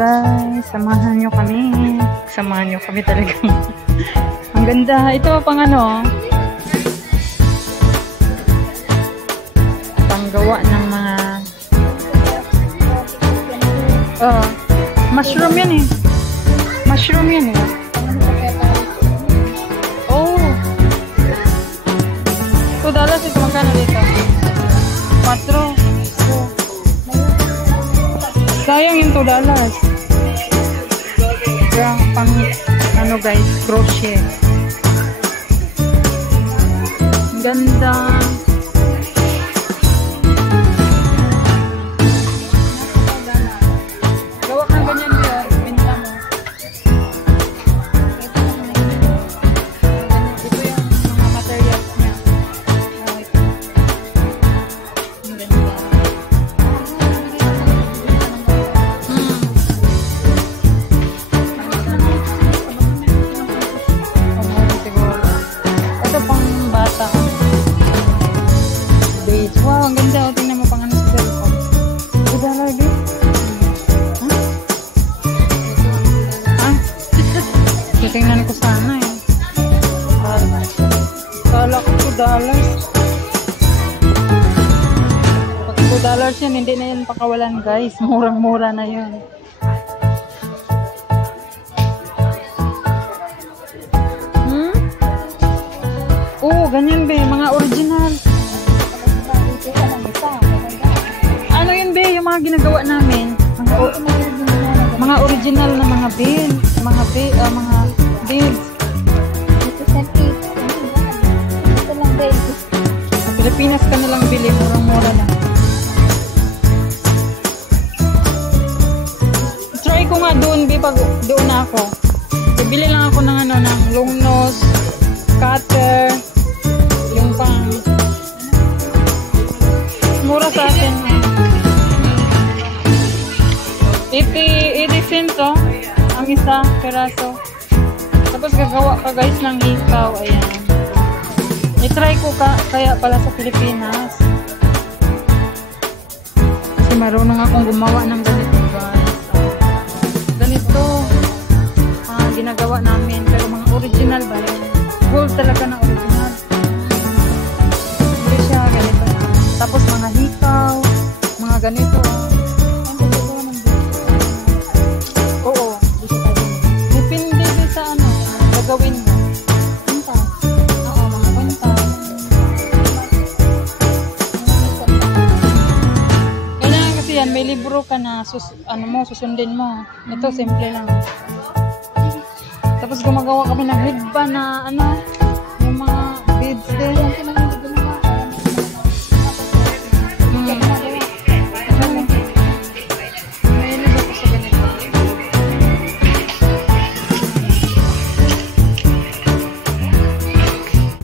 guys, samahan nyo kami. Samahan nyo kami talaga. Ang ganda. Ito pang ano, panggawa ng mga mushroom yan eh. Mushroom yan eh. Oh. $2 ito. Magkano dito? 4. Sayang yung $2. Kaya pang ano guys, crochet. Ganda. Gawa kang ganyan yun. Pinta mo. Ito yung mga materials niya. Wow, ang ganda. O, tingnan mo pang ano sa cellphone. $2, babe. Ha? Titingnan ko sana eh. Kala ko $2. Pag $2 yan, hindi na yan pakawalan guys. Murang-mura na yun. Oo, ganyan babe. Mga original. Ano yun be, yung mga ginagawa namin, mga original na mga beads, mga beads. Ito lang be. Sa Pilipinas ka nalang bili, murang-mura lang. Try ko nga doon be, pag doon na ako. Bili lang ako ng ano, ng long nose, cutter, yung pang mura sa atin. 80 cents oh, ang isa peraso. Tapos gagawa ka guys ng hikaw. Ayan. I-try ko kaya pala sa Pilipinas. Kasi marunong akong gumawa ng ganito guys. Ganito ginagawa namin. Pero mga original ba yun? Gold talaga na original. Hindi siya ganito na. Tapos mga hikaw, mga ganito. Oo, depende din sa ano, gagawin mo. Punta. Oo, mga punta. Kailangan kasi yan, may libro ka na susundin mo. Ito, simple lang. Tapos gumagawa kami ng headband na ano,